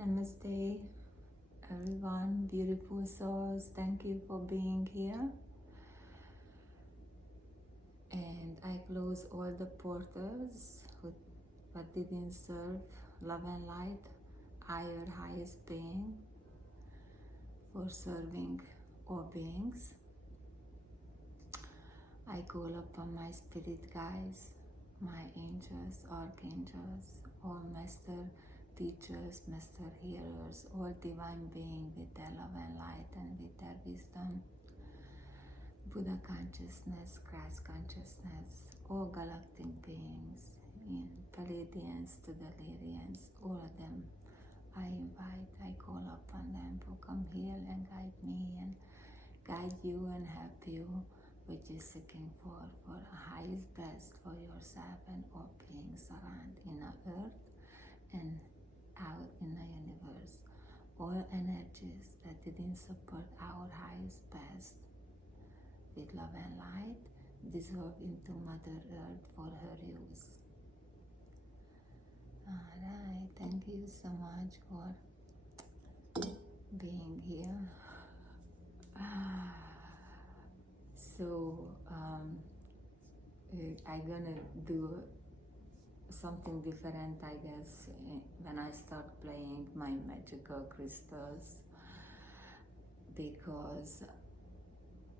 Namaste, everyone, beautiful souls. Thank you for being here. And I close all the portals that didn't serve love and light, higher, highest being, for serving all beings. I call upon my spirit guides, my angels, archangels, all master teachers, master healers, all divine beings with their love and light and with their wisdom. Buddha consciousness, Christ consciousness, all galactic beings, in Pleiadians to Delirians, all of them I invite, I call upon them to come heal and guide me and guide you and help you, which is seeking for a highest best for yourself and all beings around in the earth and out in the universe. All energies that didn't support our highest best with love and light dissolve into Mother Earth for her use. Alright, thank you so much for being here. So, I'm gonna do something different, I guess, when I start playing my magical crystals, because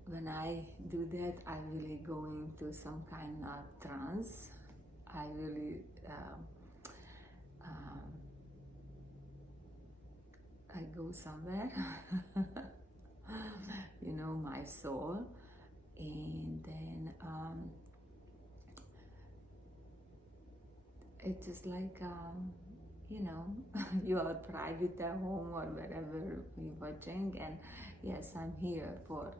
when I do that, I really go into some kind of trance. I really I go somewhere, my soul, and then it's just like you are private at home or wherever you're watching, and yes, I'm here for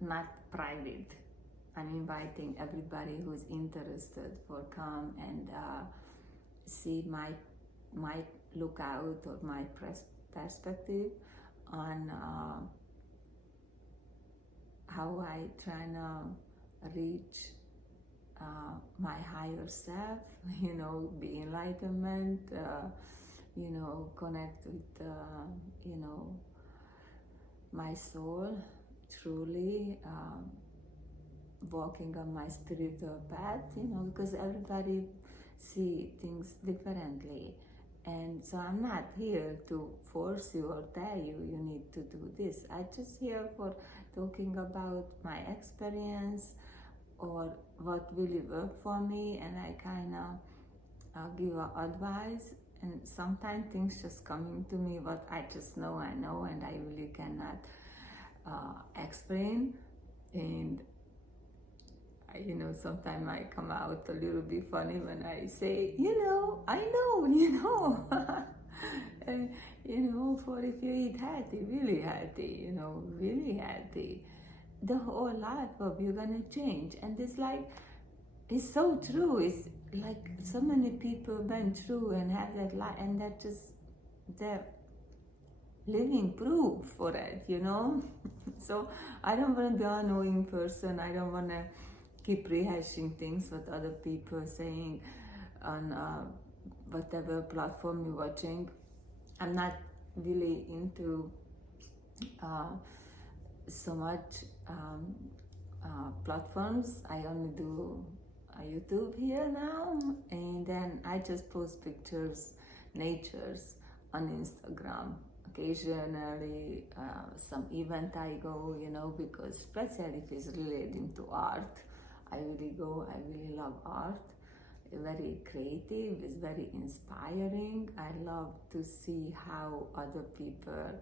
not private. I'm inviting everybody who's interested for come and see my lookout or my perspective on how I try to reach my higher self, be enlightenment, connect with, my soul, truly walking on my spiritual path, because everybody see things differently. And so I'm not here to force you or tell you you need to do this. I'm just here for talking about my experience or what really worked for me, and I kind of give advice. And sometimes things just coming to me what I just know I know, and I really cannot explain. And sometimes I come out a little bit funny when I say, I know, and, for if you eat healthy, really healthy, really healthy, the whole life of you're gonna change. And it's so true. It's like so many people went through and have that life, and that just the living proof for it, So I don't want to be an annoying person. I don't want to keep rehashing things what other people are saying on whatever platform you're watching. I'm not really into so much platforms. I only do YouTube here now, and then I just post pictures, natures on Instagram. Occasionally, some event I go, because especially if it's relating to art, I really go. I really love art. Very creative. It's very inspiring. I love to see how other people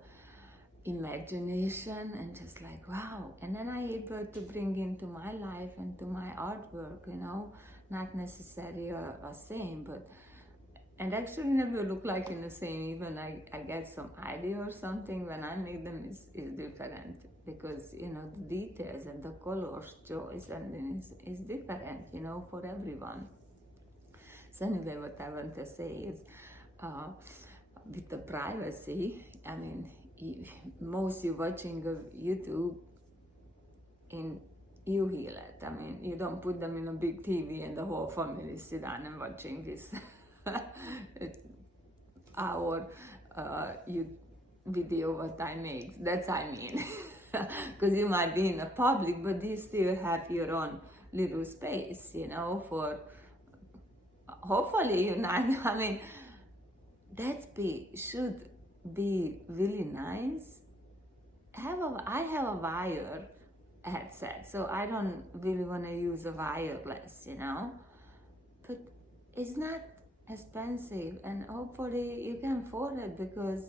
imagination and just like wow, and then I able to bring into my life and to my artwork, not necessarily a same, but and actually never look like in the same. Even I get some idea or something when I make them is different, because the details and the colors choice and is different, for everyone. So anyway, what I want to say is with the privacy, I mean, most you watching YouTube, in you heal it. I mean, you don't put them in a big TV and the whole family sit down and watching this hour you video what I make. That's I mean, because you might be in the public, but you still have your own little space, you know, for hopefully, you know, I mean, should be really nice. I have a wire headset, so I don't really want to use a wireless, you know, but it's not expensive, and hopefully you can afford it, because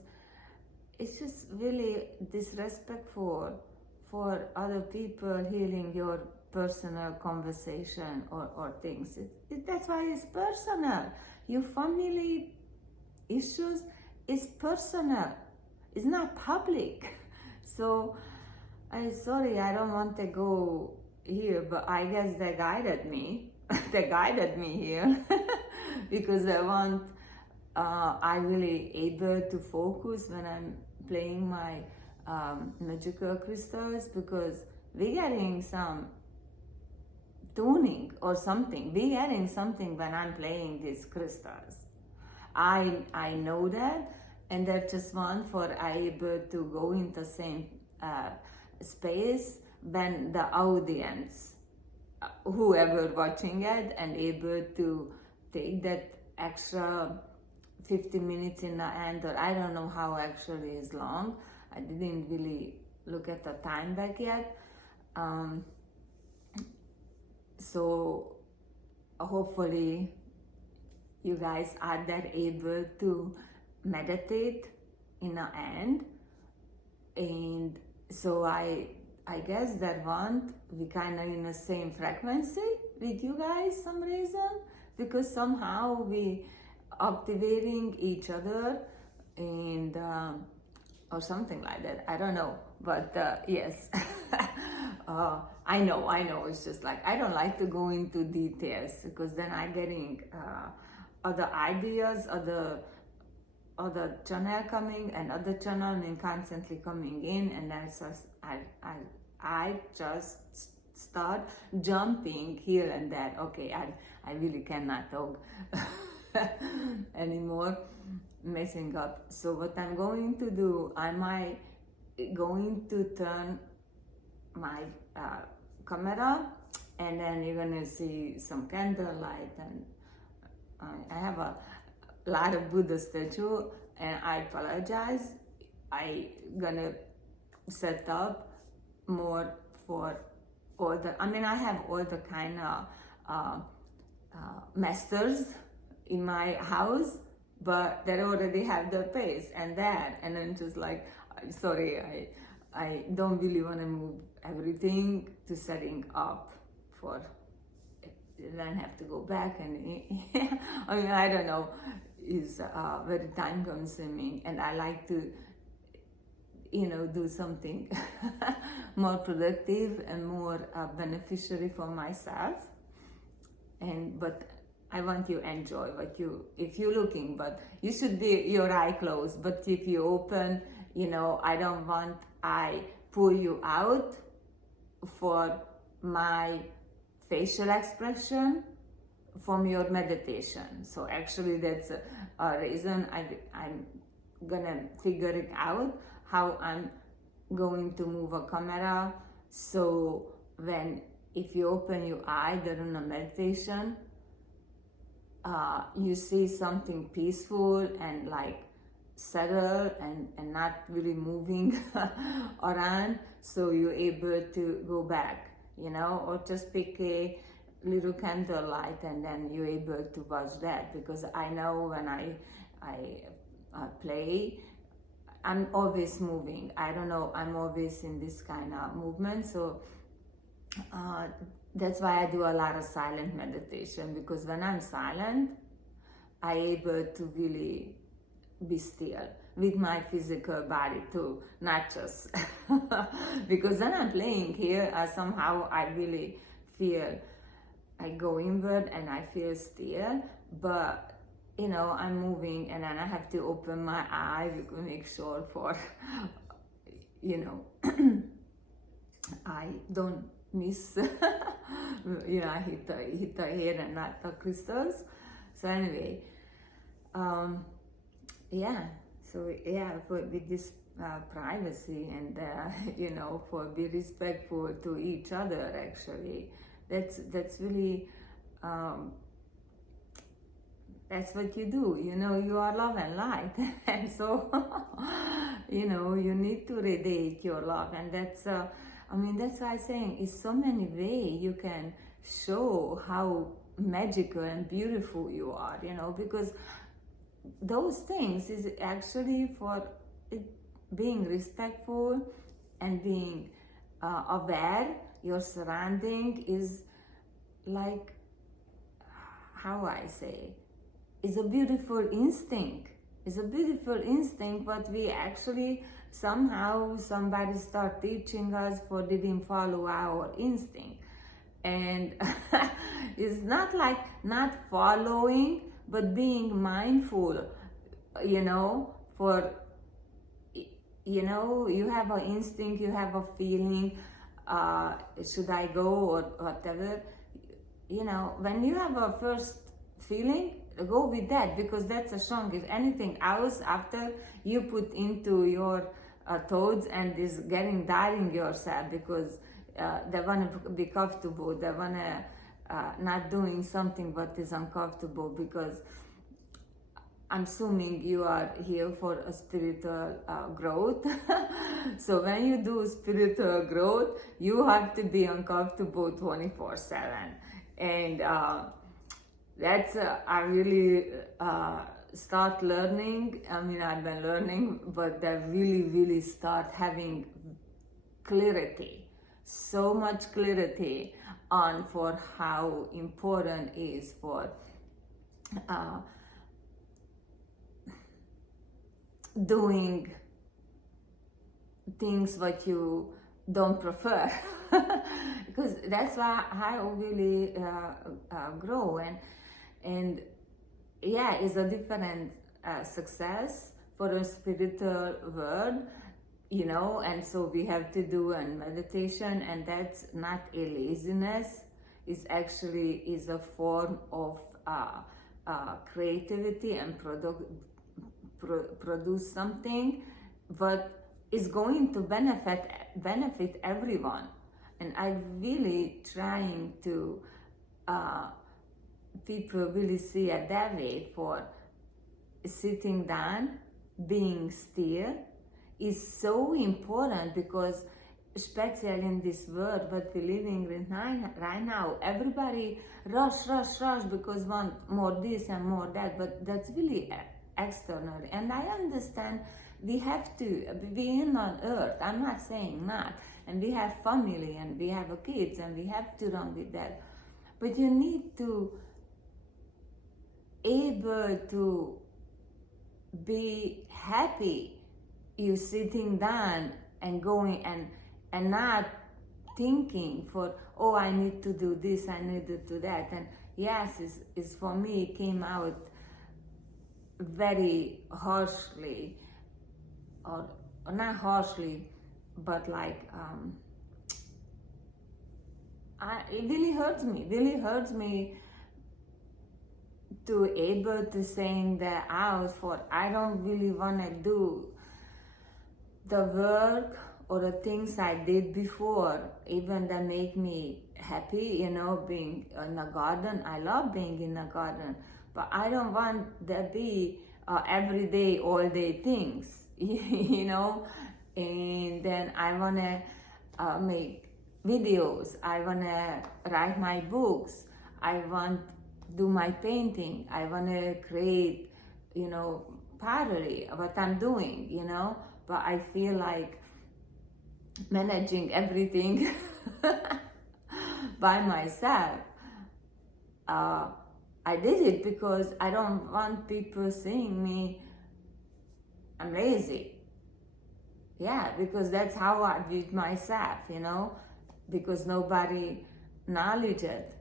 it's just really disrespectful for other people hearing your personal conversation or things. That's why it's personal. Your family issues is personal. It's not public. So I'm sorry, I don't want to go here, but I guess they guided me. They guided me here because I really able to focus when I'm playing my magical crystals, because we're getting some tuning or something. We're getting something when I'm playing these crystals. I know that, and that's just one for I able to go into the same space when the audience, whoever watching it, and able to take that extra 15 minutes in the end, or I don't know how actually is long. I didn't really look at the time back yet. So hopefully you guys are that able to meditate in the end. And so I guess that one, we kind of in the same frequency with you guys some reason, because somehow we activating each other, and or something like that. I don't know, but yes. I know. It's just like I don't like to go into details, because then I'm getting other ideas, other channel coming, and other channel and constantly coming in, and that's just I just start jumping here and there. Okay, I really cannot talk anymore, messing up. So what I'm going to do, I might going to turn my camera, and then you're gonna see some candlelight, and I have a lot of Buddha statue, and I apologize. I gonna set up more for all the, I have all the kind of masters in my house, but they already have their place and that, and then just like, sorry, I don't really want to move everything to setting up for, then have to go back, and I don't know, is very time consuming, and I like to do something more productive and more beneficiary for myself. But I want you enjoy if you're looking, but you should be your eye closed, but if you open, I don't want I pull you out for my facial expression from your meditation. So actually that's a reason I'm gonna figure it out how I'm going to move a camera, so if you open your eye during a meditation, you see something peaceful and like settle and not really moving around, so you're able to go back, or just pick a little candlelight, and then you're able to watch that, because I know when I play, I'm always moving. I don't know, I'm always in this kind of movement. So that's why I do a lot of silent meditation, because when I'm silent, I'm able to really be still with my physical body too, not just because when I'm playing here, somehow I really feel, I go inward and I feel still, but I'm moving, and then I have to open my eyes to make sure for, I don't miss, I hit the hair and not the crystals. So anyway, yeah. So yeah, with this privacy and for be respectful to each other, actually, that's really um, that's what you do. You are love and light, and so you need to radiate your love, and that's why I'm saying it's so many ways you can show how magical and beautiful you are. Because those things is actually for it, being respectful and being aware. Your surrounding is like, how I say, is a beautiful instinct. It's a beautiful instinct, but we actually somehow somebody start teaching us for didn't follow our instinct. And it's not like not following, but being mindful, for you have an instinct, you have a feeling, should I go or whatever. When you have a first feeling, go with that, because that's a strong. If anything else after you put into your thoughts and is getting tiring yourself, because they want to be comfortable, they want to not doing something what is uncomfortable, because I'm assuming you are here for a spiritual growth. So when you do spiritual growth, you have to be uncomfortable 24/7. And that's I really start learning. I mean, I've been learning, but I really start having clarity, so much clarity on for how important is for doing things what you don't prefer. Because that's why I really grow, and yeah, it's a different success for a spiritual world, and so we have to do a meditation, and that's not a laziness. It's actually is a form of creativity and produce something, but it's going to benefit everyone. And I'm really trying to people really see it that way, for sitting down, being still is so important, because especially in this world what we're living in right now, everybody rush because want more this and more that, but that's really external. And I understand we have to be in on earth, I'm not saying not, and we have family and we have kids and we have to run with that, but you need to able to be happy you sitting down and going and not thinking for, oh, I need to do this, I need to do that. And yes, it's for me, it came out very harshly, or not harshly, but like it really hurts me to able to saying that out, for I don't really want to do the work or the things I did before, even that make me happy, being in a garden. I love being in a garden, but I don't want that be everyday, all day things, and then I want to make videos, I want to write my books, I want do my painting, I want to create, pottery, what I'm doing, but I feel like managing everything by myself. I did it because I don't want people seeing me I'm lazy. Yeah, because that's how I viewed myself, because nobody acknowledged it.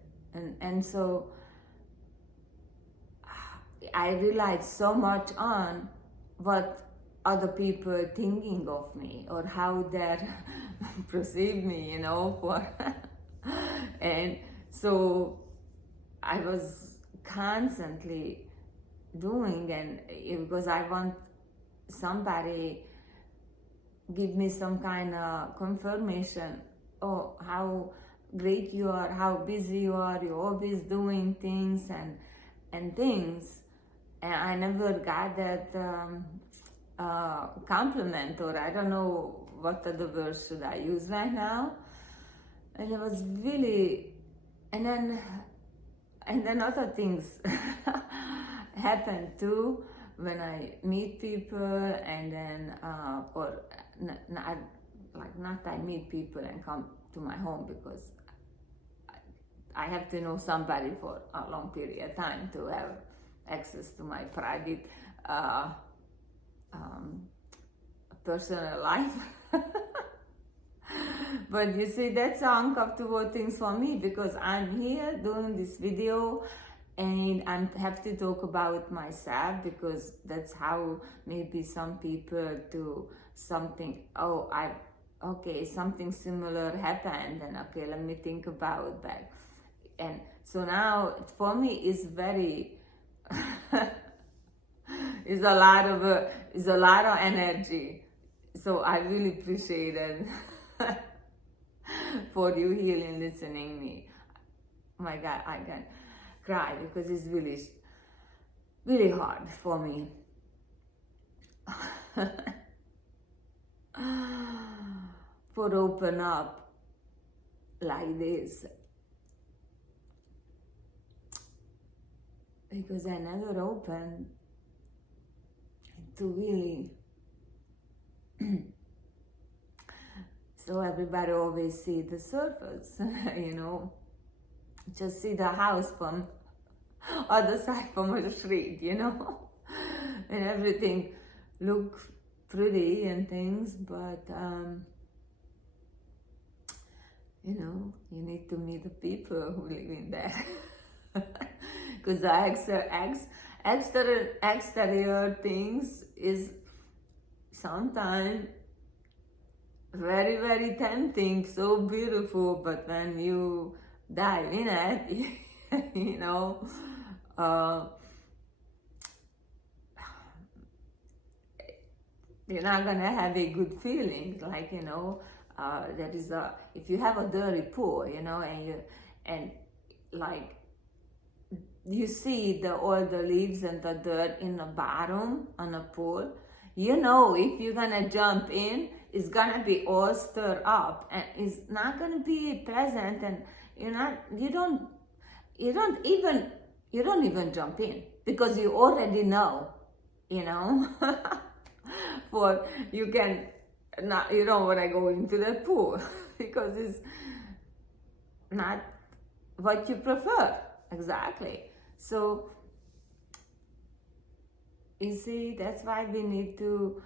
And so I relied so much on what other people thinking of me, or how they perceive me, for and so I was constantly doing, and because I want somebody give me some kind of confirmation, oh, how great you are, how busy you are, you're always doing things and things. And I never got that compliment, or I don't know what other word should I use right now. And it was really, and then other things happen too when I meet people, and then not I meet people and come to my home, because I have to know somebody for a long period of time to have access to my private personal life. But you see, that's uncomfortable things for me, because I'm here doing this video and I have to talk about myself, because that's how maybe some people do something. Oh, okay, something similar happened, and okay, let me think about that. And so now for me it's very is a lot of energy. So I really appreciate it for you here and listening me. Oh my God, I can cry, because it's really, really hard for me. For open up like this, because I never opened to really. So everybody always see the surface, just see the house from other side from the street, and everything look pretty and things, but you need to meet the people who live in there. Because the exterior things is sometimes very, very tempting, so beautiful, but when you dive in it, you're not gonna have a good feeling. Like, there is if you have a dirty pool, and like you see all the leaves and the dirt in the bottom on a pool, if you're gonna jump in, it's gonna be all stirred up, and it's not gonna be pleasant, and you don't even jump in, because you already know, for you don't want to go into the pool because it's not what you prefer exactly. So you see, that's why we need to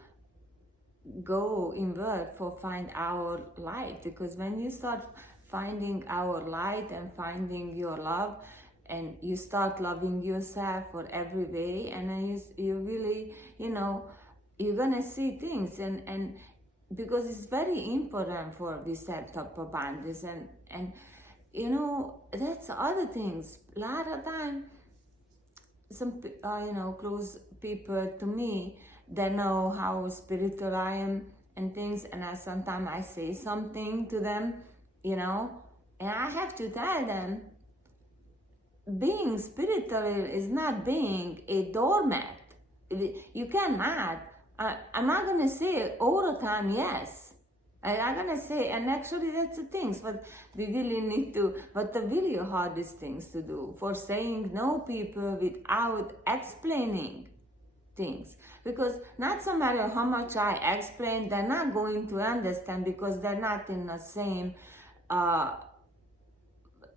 go inward for find our light, because when you start finding our light and finding your love, and you start loving yourself for every way, and then you really, you're gonna see things, and because it's very important for we set up boundaries, and that's other things. A lot of time, some close people to me, they know how spiritual I am and things, and sometimes I say something to them, and I have to tell them, being spiritual is not being a doormat. You cannot. I'm not gonna say all the time yes. I'm not gonna say, and actually that's the things, but we really need to, but the really hardest things to do, for saying no people without explaining things. Because not so matter how much I explain, they're not going to understand, because they're not in the same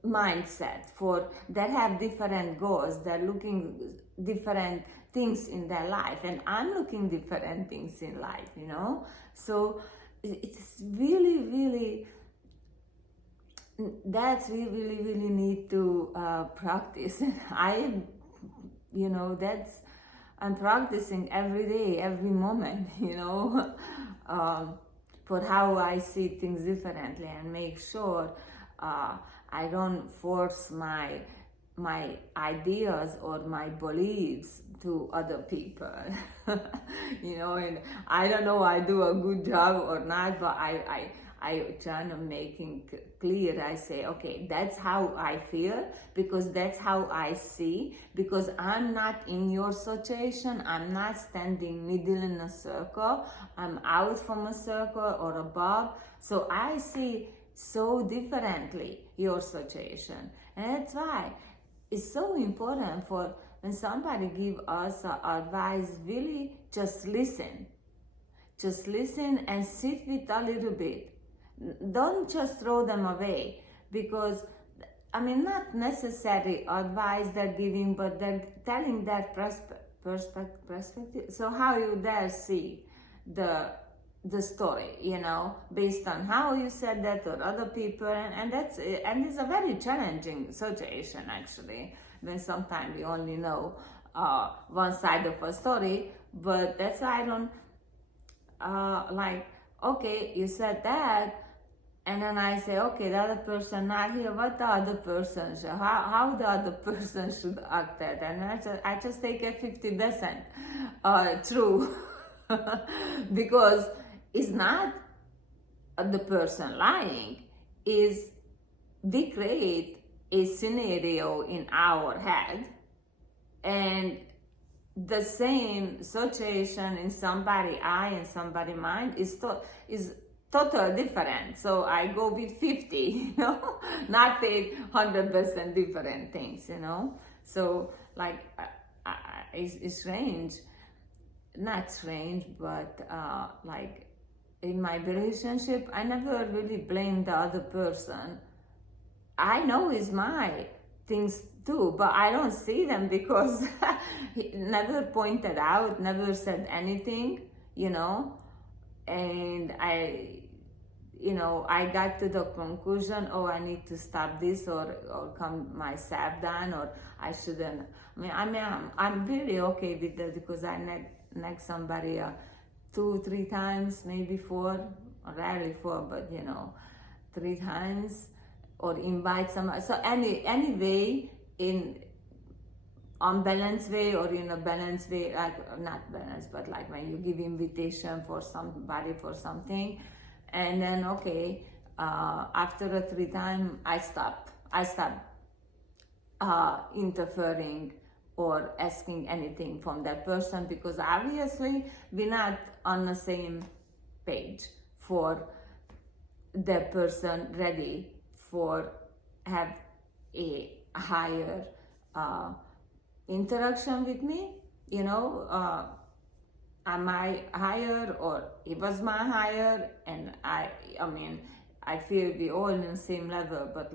mindset. For they have different goals, they're looking different things in their life, and I'm looking different things in life, so it's really, really, that's we really, really need to practice. That's, I'm practicing every day, every moment, for how I see things differently, and make sure I don't force my my ideas or my beliefs to other people. And I don't know I do a good job or not, but I try to making clear. I say, okay, that's how I feel, because that's how I see, because I'm not in your situation. I'm not standing middle in a circle. I'm out from a circle or above. So I see so differently your situation. And that's why it's so important for when somebody give us advice, really just listen. Just listen and sit with a little bit. Don't just throw them away, because not necessary advice they're giving, but they're telling that perspective. So how you dare see the story, based on how you said that or other people, and it's a very challenging situation actually, when sometimes we only know one side of a story. But that's why I don't okay, you said that, and then I say, okay, the other person not here, what the other person should, how the other person should act that, and I just take a 50% true. Because it's not the person lying, is we create a scenario in our head, and the same situation in somebody eye and somebody mind is totally different. So I go with 50, not 100% different things, So it's strange, not strange, but in my relationship, I never really blame the other person. I know it's my things too, but I don't see them, because he never pointed out, never said anything, and I got to the conclusion, oh, I need to stop this, or calm myself down, or I shouldn't. I'm really okay with that, because I nag somebody 2-3 times, maybe 4, rarely 4, but 3 times, or invite somebody. So anyway, in unbalanced way or in a balanced way, like not balanced, but like when you give invitation for somebody for something, and then okay, after a 3 time, I stop interfering or asking anything from that person, because obviously we're not on the same page for that person ready for have a higher interaction with me. Am I higher or he was my higher? And I feel we all in the same level, but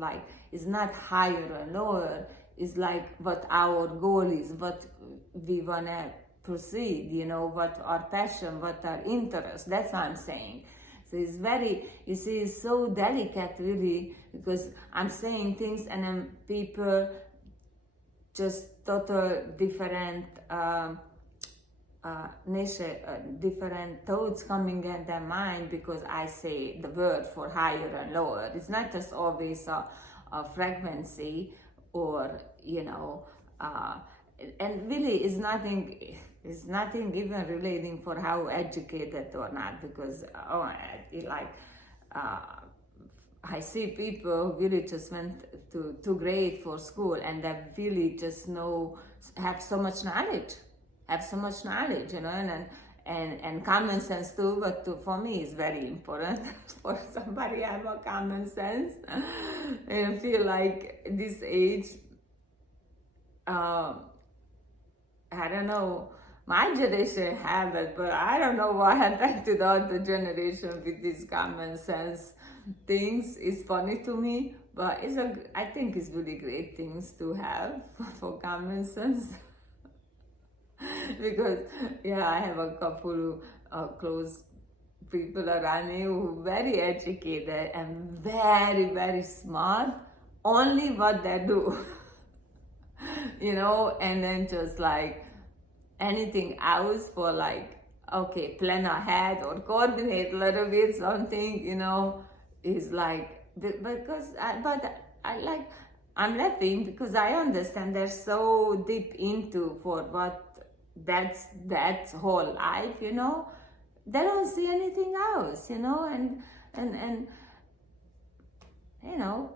it's not higher or lower. It's like what our goal is, what we wanna proceed, what our passion, what our interest. That's what I'm saying. So it's so delicate really, because I'm saying things and then people just total different different thoughts coming in their mind, because I say the word for higher and lower. It's not just always a frequency, or and really it's nothing even relating for how educated or not, because I see people who really just went to grade for school, and they really just have so much knowledge, and common sense too. But for me, it's very important for somebody have a common sense. And I feel like this age, I don't know, my generation have it, but I don't know what happened to the other generation with these common sense things. It's funny to me, but I think it's really great things to have for common sense. Because I have a couple close people around me who are very educated and very, very smart, only what they do. And then just anything else for okay, plan ahead or coordinate a little bit something, is because I'm laughing because I understand they're so deep into for what that's whole life, you know. They don't see anything else, you know, and you know,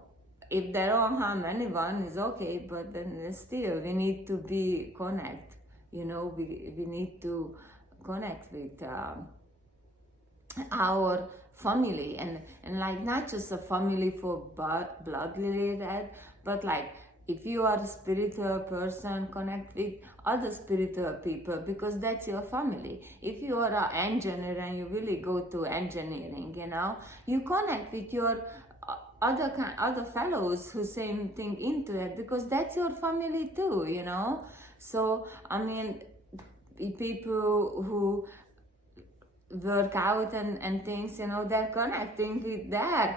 if they don't harm anyone, is okay, but then still we need to be connect, you know, we need to connect with our family, and like not just a family for blood related, but like if you are a spiritual person, connect with other spiritual people, because that's your family. If you are an engineer and you really go to engineering, you know, you connect with your other fellows who same thing into it, because that's your family too, you know. So I mean, people who work out and things, you know, they're connecting with their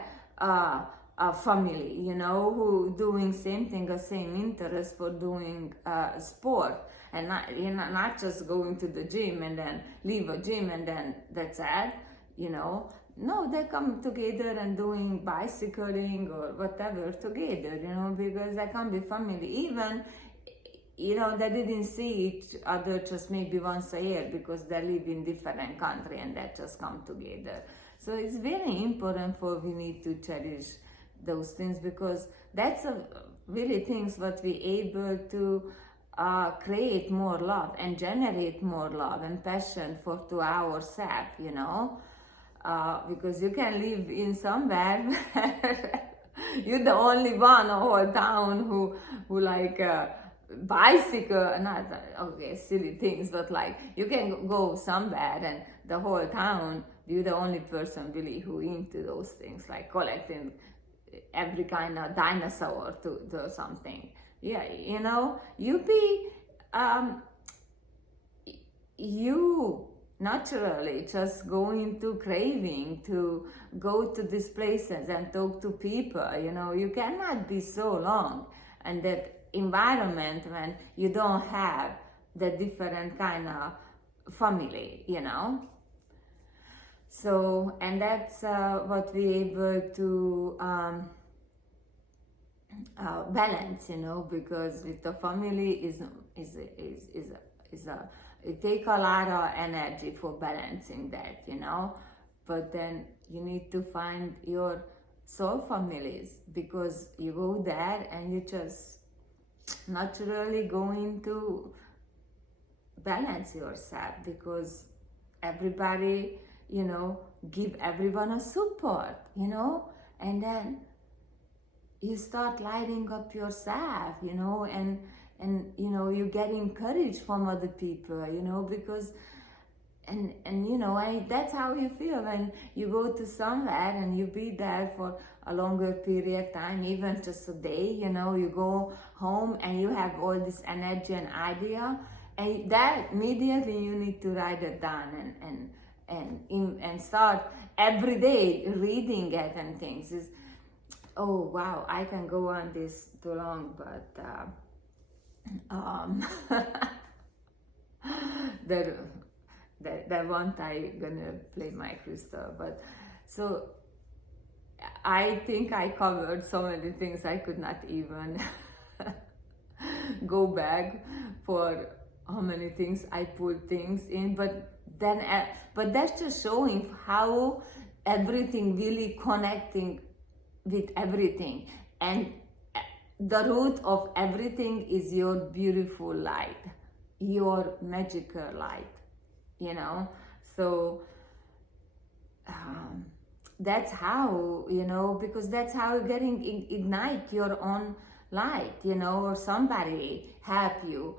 family, you know, who doing same thing, the same interest for doing sport, and not, you know, not just going to the gym and then leave a gym and then that's it, you know. No, they come together and doing bicycling or whatever together, you know, because they can be family. Even, you know, they didn't see each other just maybe once a year because they live in different country and they just come together. So it's very important for we need to cherish those things, because that's a really things what we able to create more love and generate more love and passion for to ourselves, you know. Because you can live in somewhere where you're the only one in whole town who like bicycle, not okay, silly things, but like you can go somewhere and the whole town you're the only person really who into those things, like collecting every kind of dinosaur to do something. Yeah, you know, you naturally just go into craving to go to these places and talk to people, you know. You cannot be so long and that environment when you don't have the different kind of family, you know. So, and that's what we able to balance, you know, because with the family is a it take a lot of energy for balancing that, you know. But then you need to find your soul families, because you go there and you just naturally going to balance yourself, because everybody, you know, give everyone a support, you know, and then you start lighting up yourself, you know, and you know, you get encouraged from other people, you know, because and you know, that's how you feel when you go to somewhere and you be there for a longer period of time, even just a day, you know. You go home and you have all this energy and idea, and that immediately you need to write it down and start every day reading it and things. Is, oh wow, I can go on this too long, but that one time gonna play my crystal. But so I think I covered so many things I could not even go back for how many things I put things in. But then but that's just showing how everything really connecting with everything, and the root of everything is your beautiful light, your magical light, you know. So that's how, you know, because that's how you're getting ignite your own light, you know, or somebody help you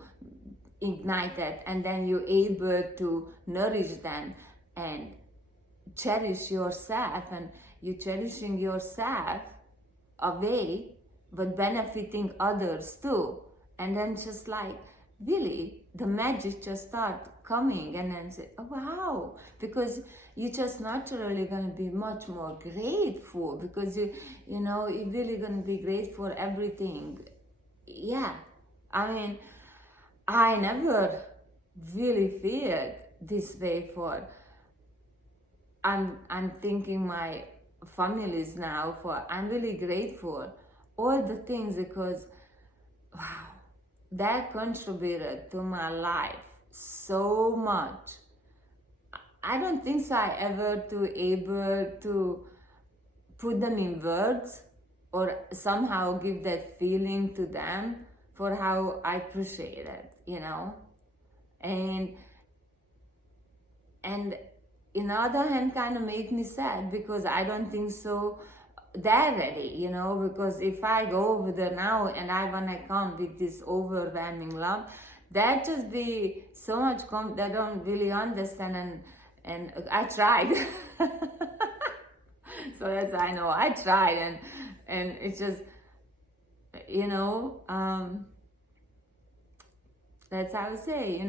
ignite it, and then you're able to nourish them and cherish yourself, and you cherishing yourself away but benefiting others too. And then just like really the magic just start coming, and then say, oh wow, because you're just naturally gonna be much more grateful, because you know, you're really gonna be grateful for everything. Yeah, I mean, I never really feel this way for I'm thinking my families now, for I'm really grateful all the things, because wow, that contributed to my life so much. I don't think so I ever to able to put them in words or somehow give that feeling to them for how I appreciate it, and in the other hand kind of make me sad, because I don't think so they're ready, because if I go over there now and I want to come with this overwhelming love, that just be so much they don't really understand, and I tried. So that's, I know I tried, and it's just, that's how I say,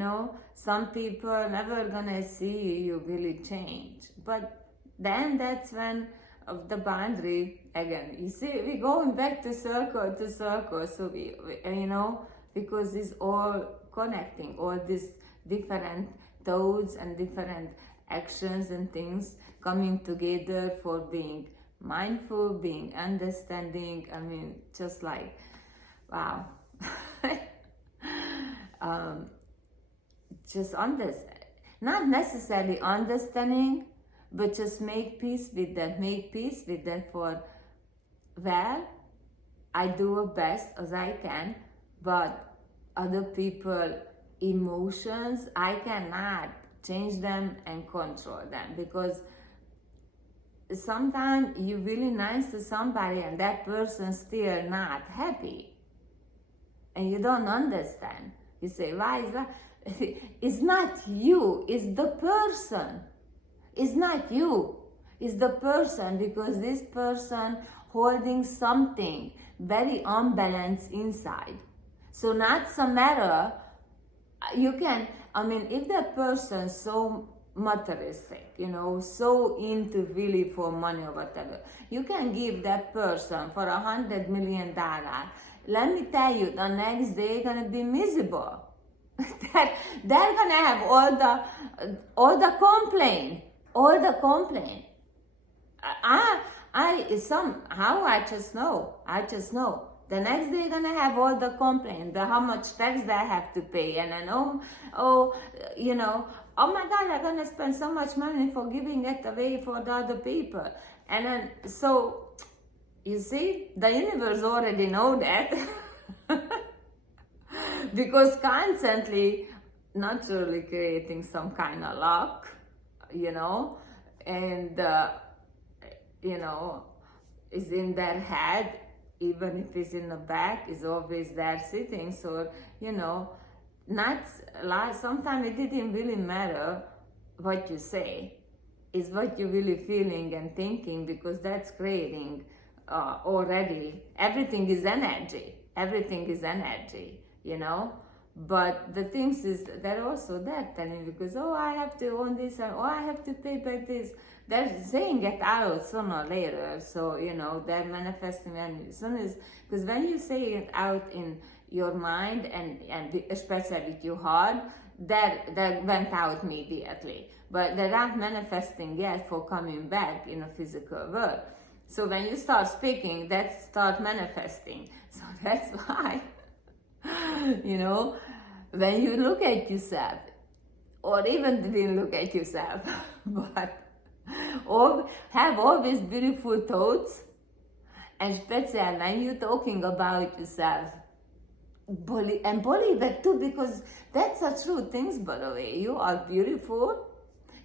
some people never gonna see you really change, but then that's when of the boundary again. You see, we're going back to circle. So we because it's all connecting, all these different thoughts and different actions and things coming together for being mindful, being understanding. I mean, just like, wow. Just not necessarily understanding, but just make peace with that for, well, I do the best as I can, but other people emotions, I cannot change them and control them, because sometimes you're really nice to somebody and that person's still not happy, and you don't understand. You say, why is that? It's not you, it's the person. It's not you, it's the person, because this person holding something very unbalanced inside. So not some matter, you can, if that person so materialistic, so into really for money or whatever, you can give that person for $100 million. Let me tell you, the next day gonna be miserable. They're gonna have all the complaint. I just know. The next day gonna have all the complaint, how much tax they have to pay, and then oh my God, I'm gonna spend so much money for giving it away for the other people, and then so you see, the universe already know that. Because constantly naturally creating some kind of luck, and is in their head, even if it's in the back, is always there sitting. So not like, sometimes it didn't really matter what you say, is what you're really feeling and thinking, because that's creating already. Everything is energy, but the things is they're also there telling, because I have to own this, and I have to pay back this. They're saying it out sooner or later, so they're manifesting, and as soon as, because when you say it out in your mind and especially with your heart, that went out immediately, but they're not manifesting yet for coming back in a physical world. So when you start speaking, that start manifesting. So that's why when you look at yourself, or even didn't look at yourself, but have always beautiful thoughts, and especially when you're talking about yourself, and believe it too, because that's a true things, by the way. You are beautiful,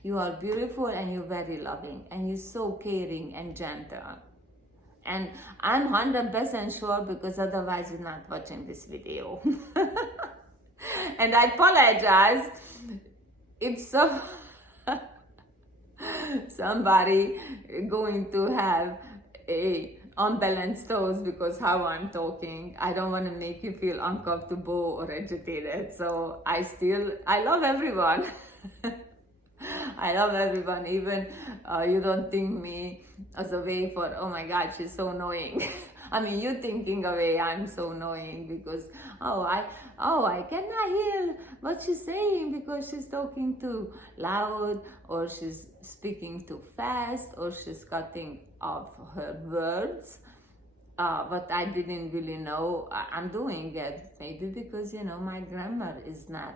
and you're very loving, and you're so caring and gentle. And I'm 100% sure, because otherwise you're not watching this video. And I apologize if somebody going to have a unbalanced thoughts because how I'm talking. I don't want to make you feel uncomfortable or agitated. So I love everyone. I love everyone, even you don't think me as a way for, oh my God, she's so annoying. I mean, you thinking away, I'm so annoying because, I cannot hear what she's saying because she's talking too loud, or she's speaking too fast, or she's cutting off her words. but I didn't really know I'm doing it. Maybe because, you know, my grammar is not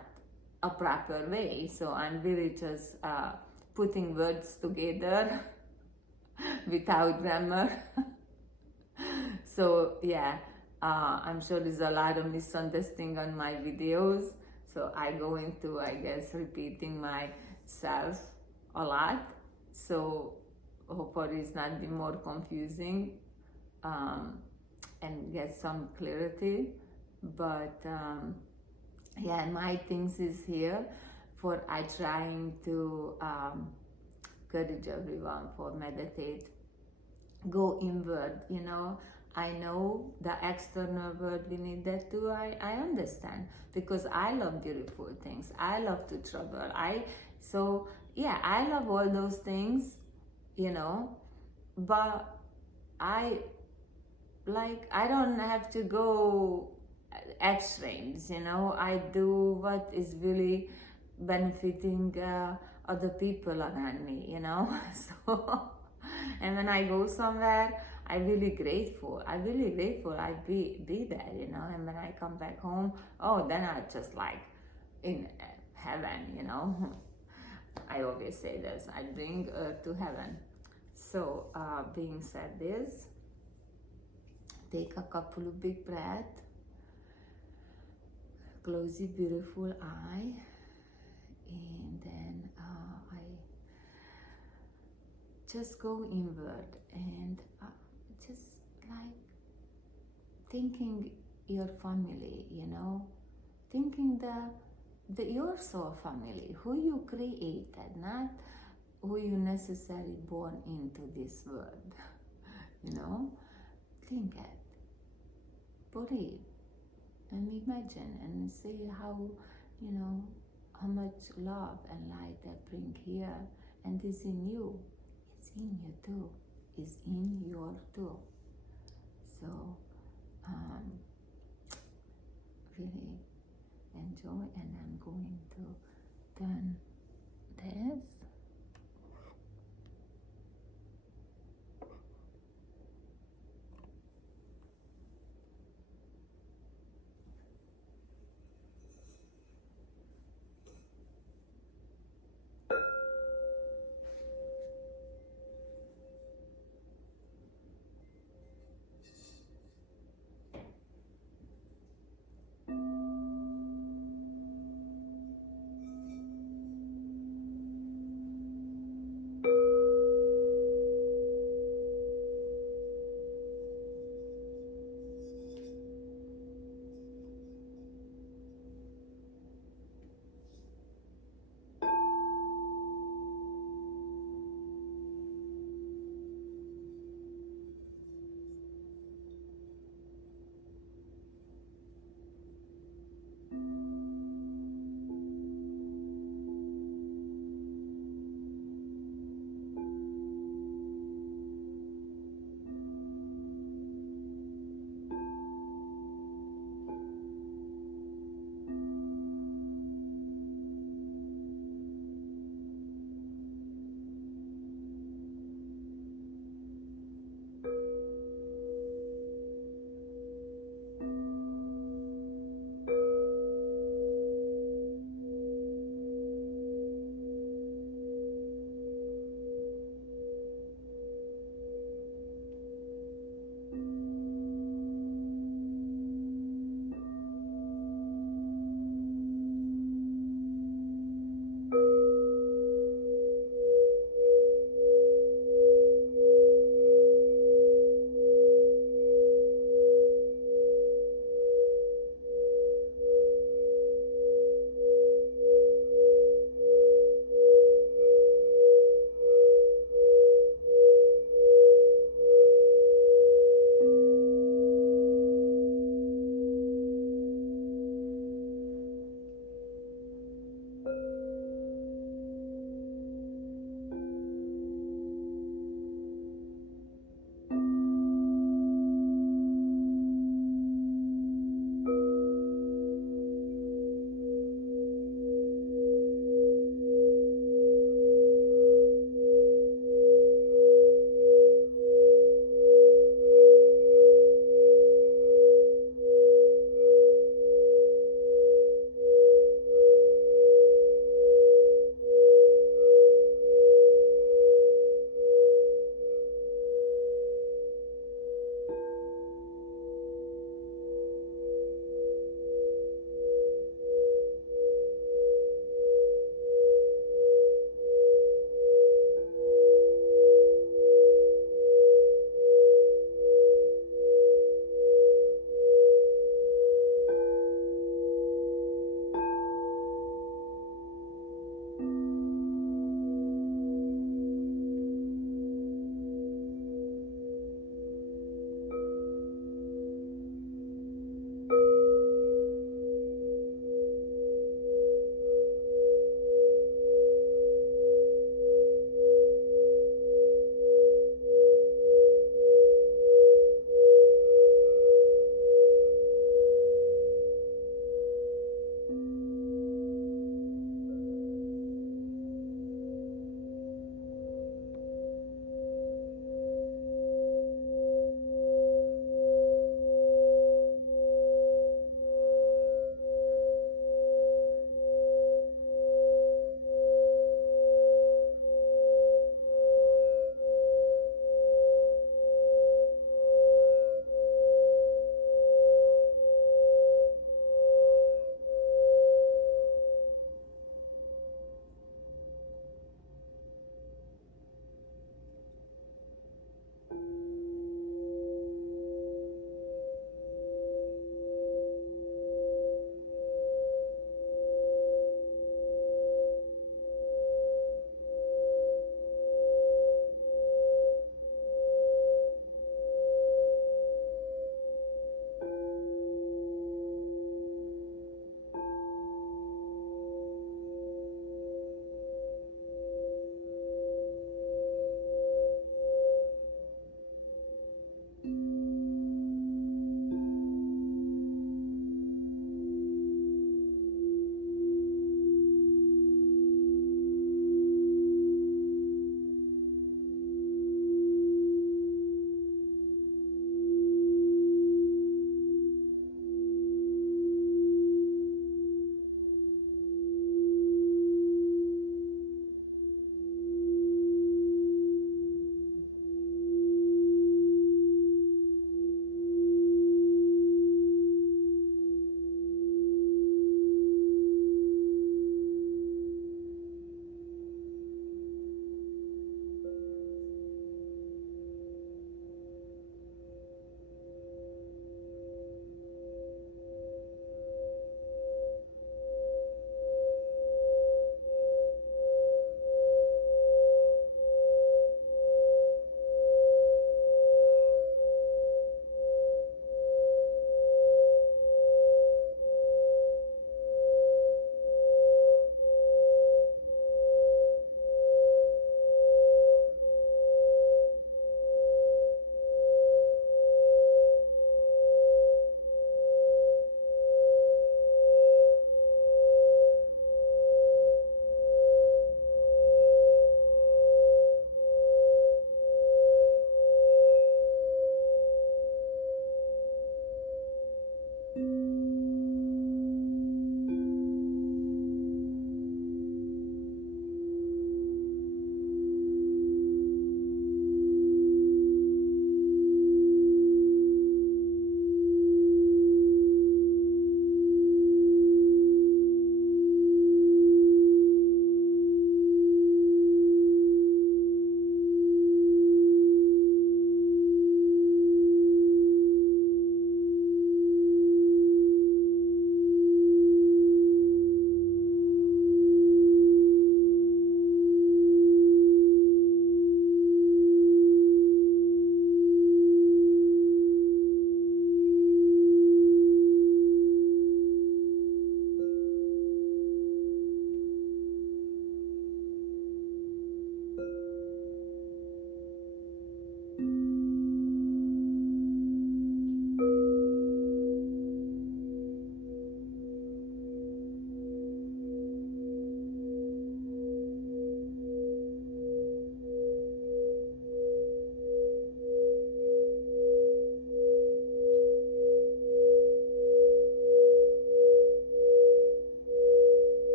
a proper way. So I'm really just putting words together without grammar. So yeah, I'm sure there's a lot of misunderstanding on my videos. So I go into, I guess, repeating myself a lot. So hopefully it's not be more confusing, and get some clarity. But yeah, my things is here for I trying to encourage everyone for meditate, go inward, you know. I know the external world, we need that too. I understand, because I love beautiful things, I love to travel, so yeah, I love all those things, you know. But I I don't have to go extremes, you know. I do what is really benefiting other people around me, you know. So, and when I go somewhere, I'm really grateful. I'm really grateful I be there, you know. And when I come back home, oh, then I just like in heaven, you know. I always say this, I bring earth to heaven. So, being said this, take a couple of big breaths, close your beautiful eye, and then I just go inward and just like thinking your family, you know, thinking the your soul family, who you created, not who you necessarily born into this world, you know. Think it, believe, and imagine and see how, you know, how much love and light that bring here, and is in you. It's in you too. Is in your too. So really enjoy, and I'm going to turn